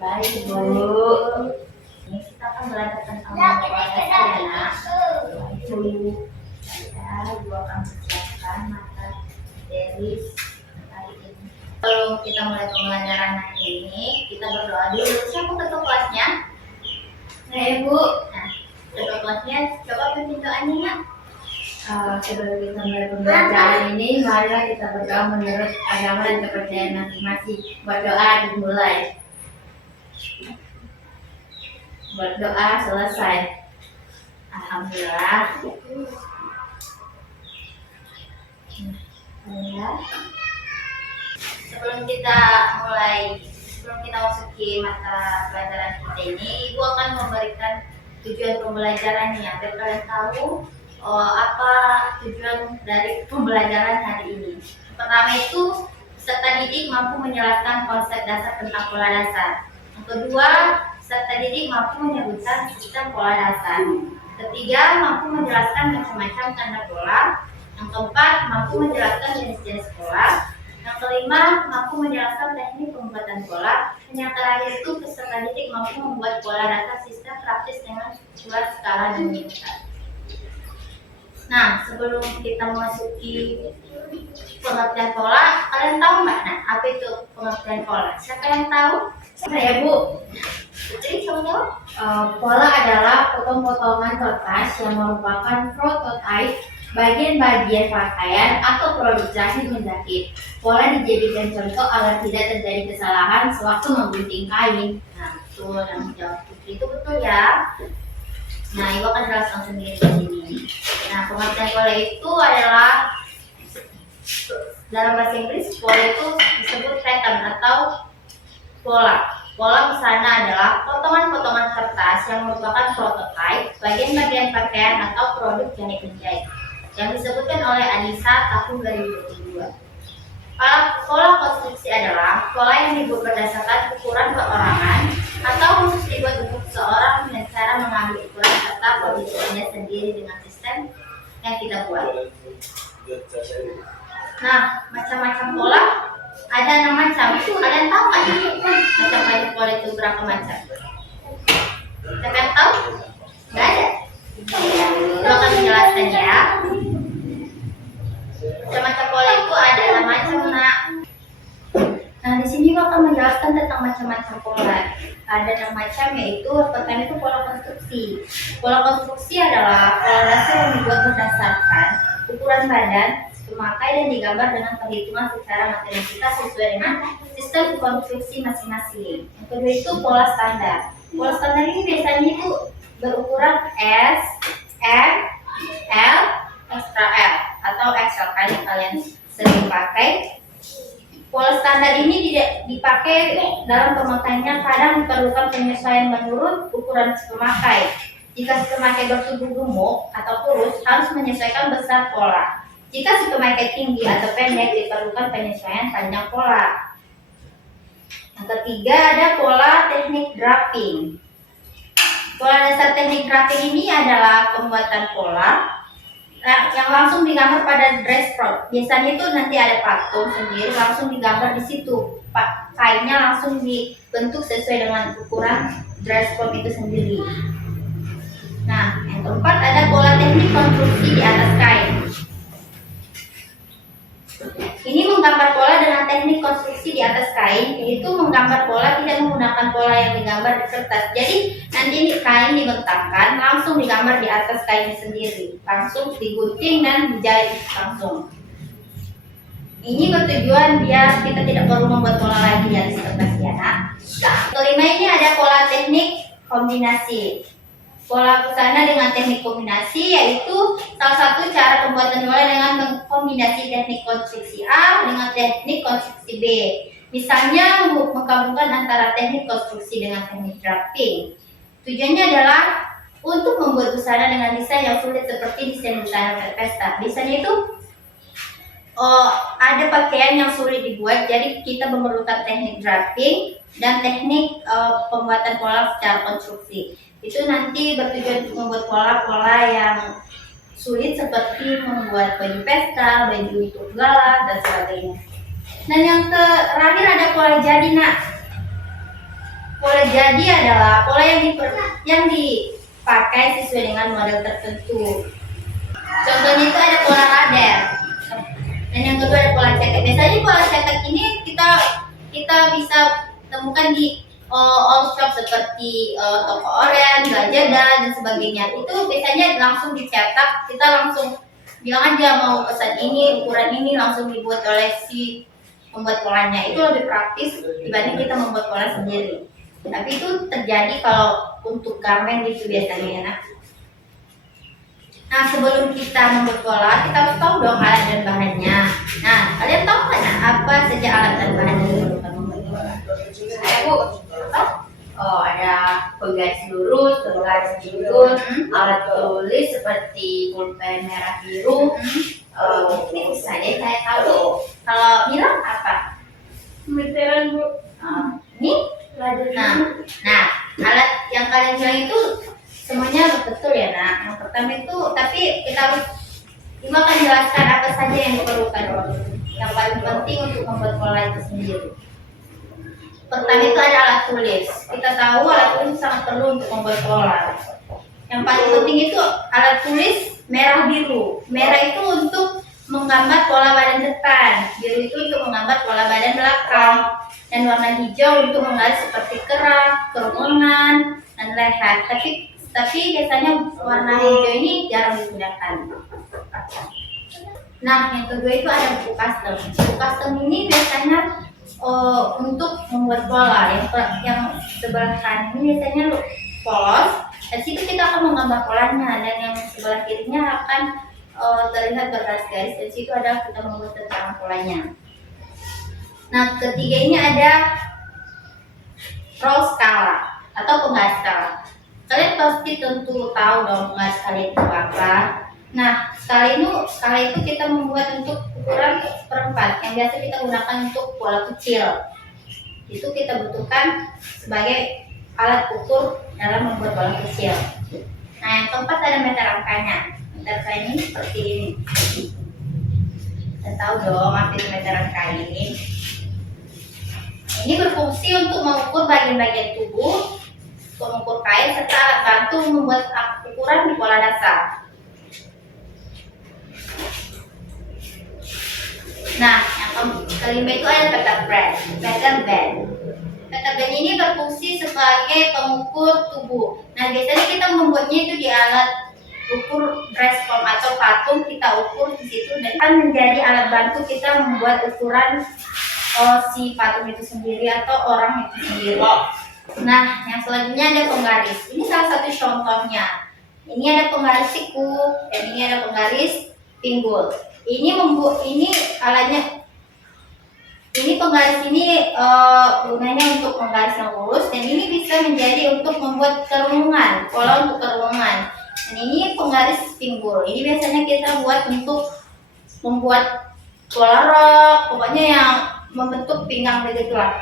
Baik, Bu. Ini kita akan belajar tentang orasi ya, Nak. Itu kita akan persiapkan materi hari ini. Kalau kita mulai pembelajaran hari ini, kita berdoa dulu. Siapa ketua kelasnya? Saya Bu. Nah, ketua kelasnya coba pimpin doanya, Nak. Sebelum kita mulai pembelajaran ini, marilah kita berdoa menurut agama dan kepercayaan masing-masing. Berdoa dimulai. Berdoa selesai. Alhamdulillah. Sebelum kita masuki mata pelajaran kita ini, Ibu akan memberikan tujuan pembelajarannya agar kalian tahu apa tujuan dari pembelajaran hari ini. Pertama itu, peserta didik mampu menjelaskan konsep dasar tentang pola dasar. Yang kedua, peserta didik mampu menyebutkan sistem pola dasar. Ketiga, mampu menjelaskan macam-macam tanda pola. Yang keempat, mampu menjelaskan jenis-jenis pola. Yang kelima, mampu menjelaskan teknik pembuatan pola. Dan yang terakhir itu, peserta didik mampu membuat pola dasar sistem praktis dengan buat skala dan tingkat. Nah, sebelum kita memasuki pengertian pola, kalian tahu nggak? Nah, apa itu pengertian pola? Siapa yang tahu? Saya Bu. Putri, coba jawab. Pola adalah potong-potongan kertas yang merupakan prototipe bagian-bagian pakaian atau produk jahit menjahit. Pola dijadikan contoh agar tidak terjadi kesalahan sewaktu menggunting kain. Nah, betul yang jawab Putri itu betul ya. Nah, Ibu akan jelaskan sendiri di sini. Nah, pengertian pola itu adalah dalam bahasa Inggris, pola itu disebut pattern atau pola. Pola busana adalah potongan-potongan kertas yang merupakan prototipe bagian-bagian pakaian atau produk jahit menjahit yang disebutkan oleh Anissa tahun 2022. Pola konstruksi adalah pola yang dibuat berdasarkan ukuran perorangan atau khusus dibuat untuk seorang dengan cara mengambil ukuran serta posisinya sendiri dengan sistem yang kita buat. Nah, macam-macam pola ada 6 macam. Kalian tahu nggak macam-macam pola itu berapa macam? Siapa yang tahu? Nggak ada. Aku akan menjelaskan ya. Macam-macam pola itu ada 6 macam, Nak. Nah, di sini aku akan menjelaskan tentang macam-macam pola. Ada 6 macam, yaitu pertama itu pola konstruksi. Pola konstruksi adalah pola dasar yang dibuat berdasarkan ukuran badan pemakai dan digambar dengan perhitungan secara matematika sesuai dengan sistem konstruksi masing-masing. Yang kedua itu pola standar. Pola standar ini biasanya itu berukuran S, M, L, extra L atau XL yang kalian sering pakai. Pola standar ini dipakai dalam pemakaiannya kadang diperlukan penyesuaian menurut ukuran si pemakai. Jika si pemakai bertubuh gemuk atau kurus, harus menyesuaikan besar pola. Jika si pemakai tinggi atau pendek, diperlukan penyesuaian panjang pola. Yang ketiga ada pola teknik draping. Pola dasar teknik draping ini adalah pembuatan pola yang langsung digambar pada dress prop. Biasanya itu nanti ada patung sendiri langsung digambar di situ. Kainnya langsung dibentuk sesuai dengan ukuran dress prop itu sendiri. Nah, yang keempat ada pola teknik konstruksi di atas kain. Ini menggambar pola dengan teknik konstruksi di atas kain, yaitu menggambar pola tidak menggunakan pola yang digambar di kertas. Jadi nanti ini kain dibentangkan, langsung digambar di atas kain sendiri, langsung digunting dan dijahit langsung. Ini bertujuan biar kita tidak perlu membuat pola lagi di atas kertas ya, Nak. Kelima ini ada pola teknik kombinasi. Pola busana dengan teknik kombinasi yaitu salah satu cara pembuatan pola dengan mengkombinasi teknik konstruksi A dengan teknik konstruksi B. Misalnya menggabungkan antara teknik konstruksi dengan teknik draping. Tujuannya adalah untuk membuat busana dengan desain yang sulit seperti desain busana berpesta. Biasanya itu ada pakaian yang sulit dibuat, jadi kita memerlukan teknik draping dan teknik pembuatan pola secara konstruksi. Itu nanti bertujuan untuk membuat pola-pola yang sulit seperti membuat baju pesta, baju untuk gala, dan sebagainya. Dan yang terakhir ada pola jadi, Nak. Pola jadi adalah pola yang dipakai sesuai dengan model tertentu. Contohnya itu ada pola radar. Dan yang kedua ada pola cetek. Biasanya pola cetek ini kita bisa temukan di all shop seperti toko oren, Gajah dan sebagainya. Itu biasanya langsung dicetak, kita langsung bilang aja mau pesan ini, ukuran ini, langsung dibuat oleh si membuat polanya. Itu lebih praktis dibanding kita membuat pola sendiri. Tapi itu terjadi kalau untuk garmen gitu biasanya ya. Nah, sebelum kita membuat pola, kita harus tahu dong alat dan bahannya. Nah, kalian tahu kan apa saja alat dan bahan yang diperlukan membuat pola? Saya Bu, apa? Oh, ada penggaris lurus, penggaris judul, alat tulis seperti pulpen merah biru. Itu saja saya tahu. Kalau bilang apa? Meteran Bu. Ini? Nah, alat yang kalian bilang itu semuanya betul ya nak. Yang pertama itu, tapi kita harus Ibu akan jelaskan apa saja yang diperlukan. Yang paling penting untuk membuat pola itu sendiri. Pertama itu ada alat tulis. Kita tahu alat tulis sangat perlu untuk membuat pola. Yang paling penting itu alat tulis merah biru. Merah itu untuk menggambar pola badan depan, biru itu untuk menggambar pola badan belakang, dan warna hijau untuk menggaris seperti kerak, kerumunan, dan leher. Tapi biasanya warna hijau ini jarang digunakan. Nah, yang kedua itu ada buku custom. Buku custom ini biasanya untuk membuat pola. Yang sebelah kanan ini biasanya polos. Dan situ kita akan menggambar polanya, dan yang sebelah kirinya akan terlihat bergaris-garis. Dan situ ada kita membuat tentang polanya. Nah, ketiga ini ada roll skala atau penggaris skala. Kalian pasti tentu tahu dong penggaris skala itu apa. Nah, skala itu kita membuat untuk ukuran perempat yang biasa kita gunakan untuk pola kecil. Itu kita butuhkan sebagai alat ukur dalam membuat pola kecil. Nah, yang keempat ada meter angkanya. Meter angka ini seperti ini. Kita tahu dong apa itu meter angka ini. Ini berfungsi untuk mengukur bagian-bagian tubuh, untuk mengukur kain, serta alat bantu membuat ukuran di pola dasar. Nah, yang kelima itu ada meter band. Meter band ini berfungsi sebagai pengukur tubuh. Nah, biasanya kita membuatnya itu di alat ukur dress form atau patung, kita ukur di situ dan akan menjadi alat bantu kita membuat ukuran si patung itu sendiri atau orang itu sendiri. Nah, yang selanjutnya ada penggaris. Ini salah satu contohnya. Ini ada penggaris siku dan ini ada penggaris pinggul. Ini alatnya. Ini penggaris ini gunanya untuk penggaris yang lurus, dan ini bisa menjadi untuk membuat kerungan, pola untuk kerungan. Dan ini penggaris pinggul. Ini biasanya kita buat untuk membuat pola rok, pokoknya yang membentuk pinggang begitulah.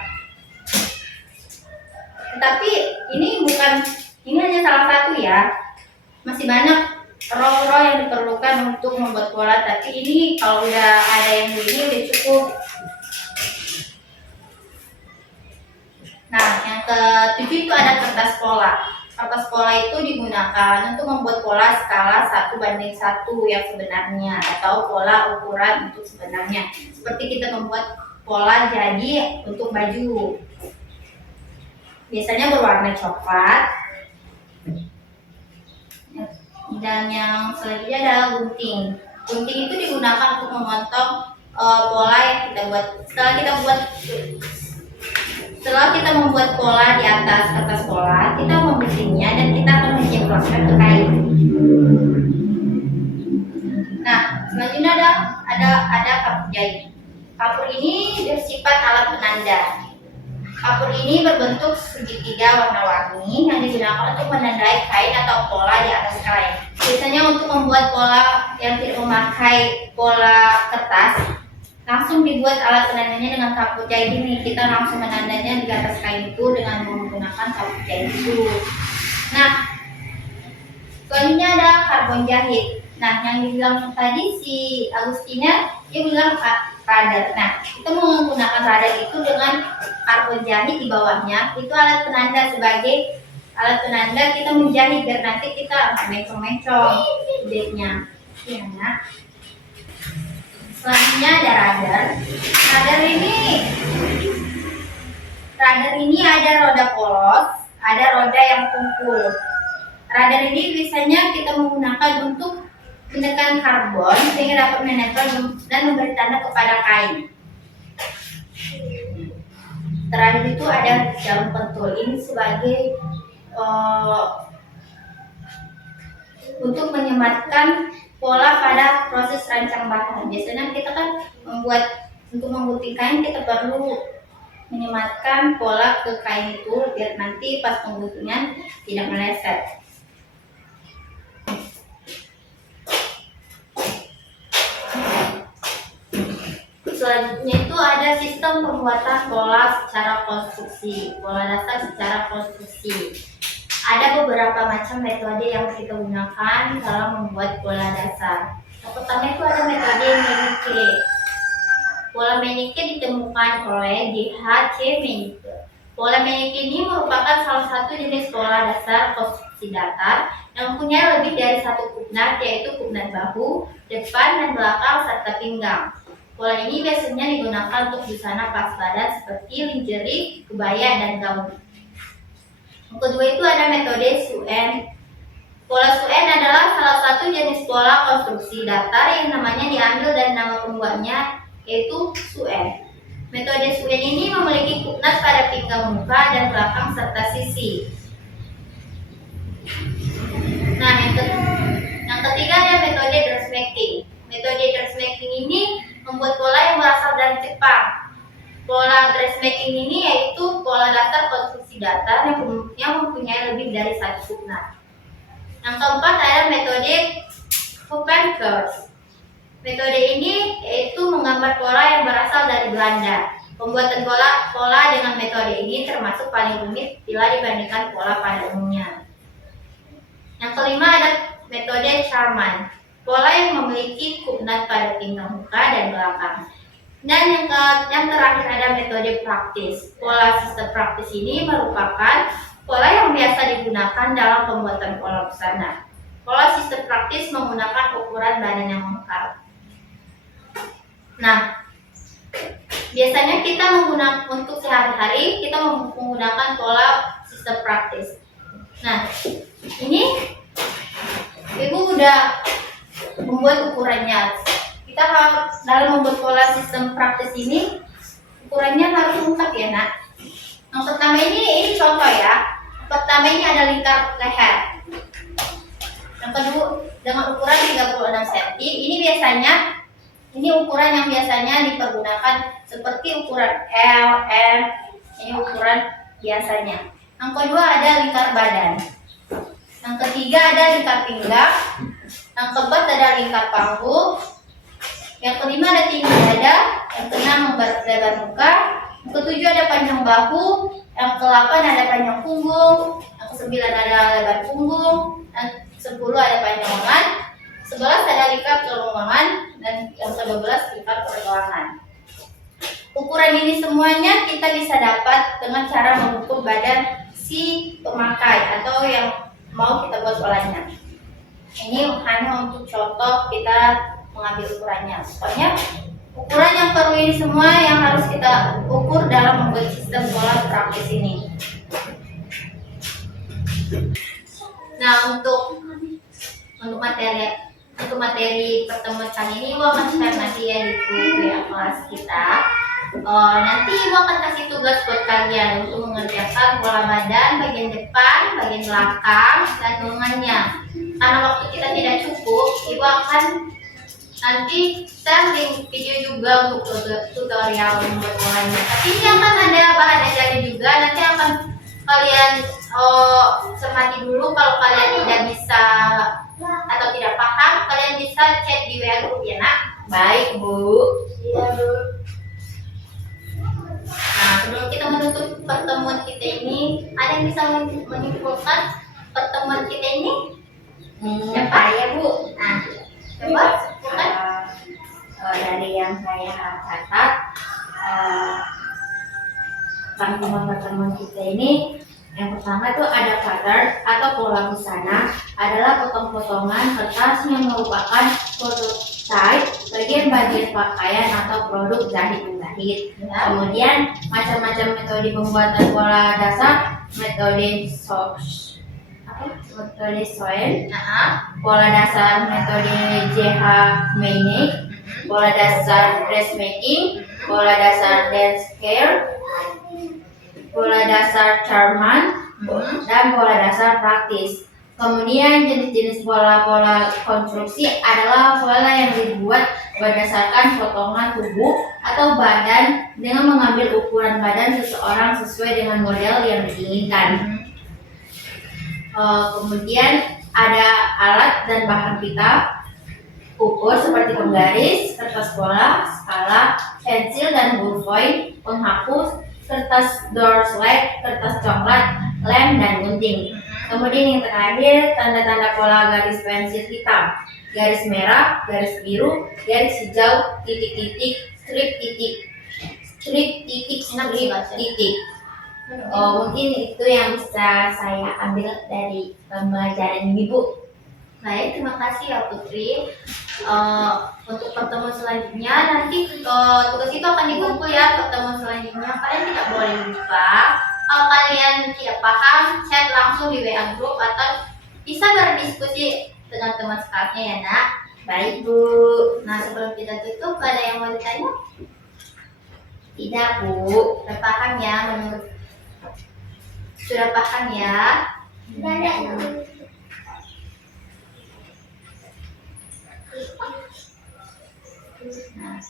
Tetapi ini hanya salah satu ya. Masih banyak roll-roll yang diperlukan untuk membuat pola, tapi ini kalau udah ada yang begini udah cukup. Nah, yang ketujuh itu ada kertas pola. Kertas pola itu digunakan untuk membuat pola skala 1:1 yang sebenarnya, atau pola ukuran untuk sebenarnya. Seperti kita membuat pola jadi untuk baju. Biasanya berwarna coklat. Dan yang selanjutnya adalah gunting. Gunting itu digunakan untuk memotong pola yang kita buat. Setelah kita membuat pola di atas kertas pola, kita membisiknya dan kita akan menjemploskan ke kain. Nah, selanjutnya ada kapur jahit. Kapur ini bersifat alat penanda. Kapur ini berbentuk segitiga warna-warni yang digunakan untuk menandai kain atau pola di atas kain. Biasanya untuk membuat pola yang tidak memakai pola kertas, langsung dibuat alat penandanya dengan kapur jahit ini. Kita langsung menandanya di atas kain itu dengan menggunakan kapur jahit itu. Nah, selanjutnya ada karbon jahit. Nah, yang dibilang tadi si Agustina, dia bilang radar. Nah, kita menggunakan radar itu dengan karbon jahit di bawahnya. Itu alat penanda sebagai alat penanda kita menjahit biar nanti kita mencong-mencong kulitnya. Ya, nak. Selanjutnya ada radar. Radar ini ada roda polos, ada roda yang kumpul. Radar ini biasanya kita menggunakan untuk menekan karbon sehingga dapat menempel dan memberi tanda kepada kain. Terakhir itu ada jarum pentul. Ini sebagai untuk menyematkan pola pada proses rancang bahan. Biasanya kita kan untuk menggunting kain kita perlu menyematkan pola ke kain itu biar nanti pas pengguntingan tidak meleset. Selanjutnya itu ada sistem pembuatan pola secara konstruksi, pola dasar secara konstruksi. Ada beberapa macam metode yang kita gunakan dalam membuat pola dasar. Yang pertama itu ada metode Menneke. Pola Menneke ditemukan oleh D.H.C. Menneke. Pola Menneke ini merupakan salah satu jenis pola dasar konstruksi datar yang mempunyai lebih dari satu kuknat, yaitu kuknat bahu, depan dan belakang serta pinggang. Pola ini biasanya digunakan untuk busana pas badan seperti lingerie, kebaya, dan gaun. Yang kedua itu ada metode Suen. Pola Suen adalah salah satu jenis pola konstruksi datar yang namanya diambil dari nama pembuatnya, yaitu Suen. Metode Suen ini memiliki kuknat pada pinggang muka dan belakang serta sisi. Nah, yang ketiga ada metode dressmaking. Metode dressmaking ini membuat pola yang berasal dari Jepang. Pola dressmaking ini yaitu pola dasar konstruksi datar yang mempunyai lebih dari satu kuknat. Yang keempat ada metode Copernicus. Metode ini yaitu menggambar pola yang berasal dari Belanda. Pembuatan pola dengan metode ini termasuk paling rumit bila dibandingkan pola pada umumnya. Yang kelima ada metode Charman. Pola yang memiliki kuknat pada pinggang muka dan belakang. Dan yang terakhir ada metode praktis. Pola sistem praktis ini merupakan pola yang biasa digunakan dalam pembuatan pola busana. Pola sistem praktis menggunakan ukuran badan yang lengkap. Nah, biasanya kita menggunakan untuk sehari-hari kita menggunakan pola sistem praktis. Nah, ini Ibu udah membuat ukurannya. Kita harus dalam membuat pola sistem praktis ini ukurannya harus lengkap ya, nak. Yang pertama ini contoh ya. Yang pertama ini ada lingkar leher. Yang kedua dengan ukuran 36 cm. Ini ukuran yang biasanya dipergunakan seperti ukuran L, M. Ini ukuran biasanya. Yang kedua ada lingkar badan. Yang ketiga ada lingkar pinggang. Yang keempat ada lingkar panggung. Yang kelima ada tinggi dada. Yang keenam lebar muka. Yang ketujuh ada panjang bahu. Yang kedelapan ada panjang punggung. Yang kesembilan ada lebar punggung. Yang 10 ada panjang lengan. 11 ada lingkar kerongkongan. Dan yang ke-12 lingkar pergelangan. Ukuran ini semuanya kita bisa dapat dengan cara mengukur badan si pemakai atau yang mau kita buat polanya. Ini hanya untuk contoh kita mengambil ukurannya. Pokoknya ukuran yang perlu ini semua yang harus kita ukur dalam membuat sistem pola praktis ini. Nah, untuk materi pertemuan kali ini Ibu akan share nanti ya di grup ya kelas kita. Nanti Ibu akan kasih tugas buat kalian untuk mengerjakan pola badan bagian depan, bagian belakang, dan lengannya. Karena waktu kita tidak cukup, Ibu akan nanti share link video juga untuk tutorial membuat polanya. Tapi ini akan ada bahan ajarnya juga. Nanti akan kalian cermati dulu. Kalau kalian tidak bisa atau tidak paham, kalian bisa chat di WA group ya, nak. Baik, Bu. Iya, Bu. Nah, sebelum kita menutup pertemuan kita ini, ada yang bisa menyimpulkan pertemuan kita ini? Siapa ya, Bu? Nah, coba simpulkan. dari yang saya catat, pertemuan kita ini, yang pertama itu ada pattern atau pola busana, adalah potong-potongan kertas yang merupakan prototype bagian-bagian pakaian atau produk jahit menjahit. Ya. Kemudian macam-macam metode pembuatan pola dasar, metode Soen, Nah, pola dasar metode JH Meinig, pola dasar dressmaking, pola dasar dance care, pola dasar Charman, dan pola dasar praktis. Kemudian jenis-jenis pola-pola konstruksi adalah pola yang dibuat berdasarkan potongan tubuh atau badan dengan mengambil ukuran badan seseorang sesuai dengan model yang diinginkan. Kemudian ada alat dan bahan pita ukur seperti penggaris, kertas bola, skala, pensil dan ballpoint, penghapus, kertas doorslide, kertas coklat, lem dan gunting. Kemudian yang terakhir, tanda-tanda pola garis pensil hitam, garis merah, garis biru, garis hijau, titik-titik, strip titik, titik. Mungkin itu yang bisa saya ambil dari pembelajaran ini, Bu. baik, terima kasih ya Putri. Untuk pertemuan selanjutnya nanti tugas itu akan dikumpul ya. Pertemuan selanjutnya kalian tidak boleh lupa. Kalau kalian tidak paham, chat langsung di WA group atau bisa berdiskusi dengan teman sekelasnya ya nak. Baik, Bu. Nah sebelum kita tutup, ada yang mau ditanya? Tidak, Bu. Sudah paham ya menurut? Sudah paham ya? Nah,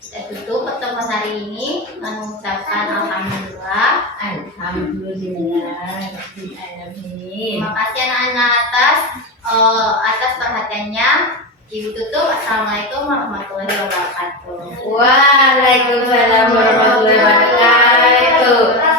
kita tutup pertemuan hari ini dengan mengucapkan alhamdulillah. Alhamdulillah. Terima kasih anak-anak atas perhatiannya. Ibu tutup. Assalamualaikum warahmatullahi wabarakatuh. Waalaikumsalam warahmatullahi wabarakatuh.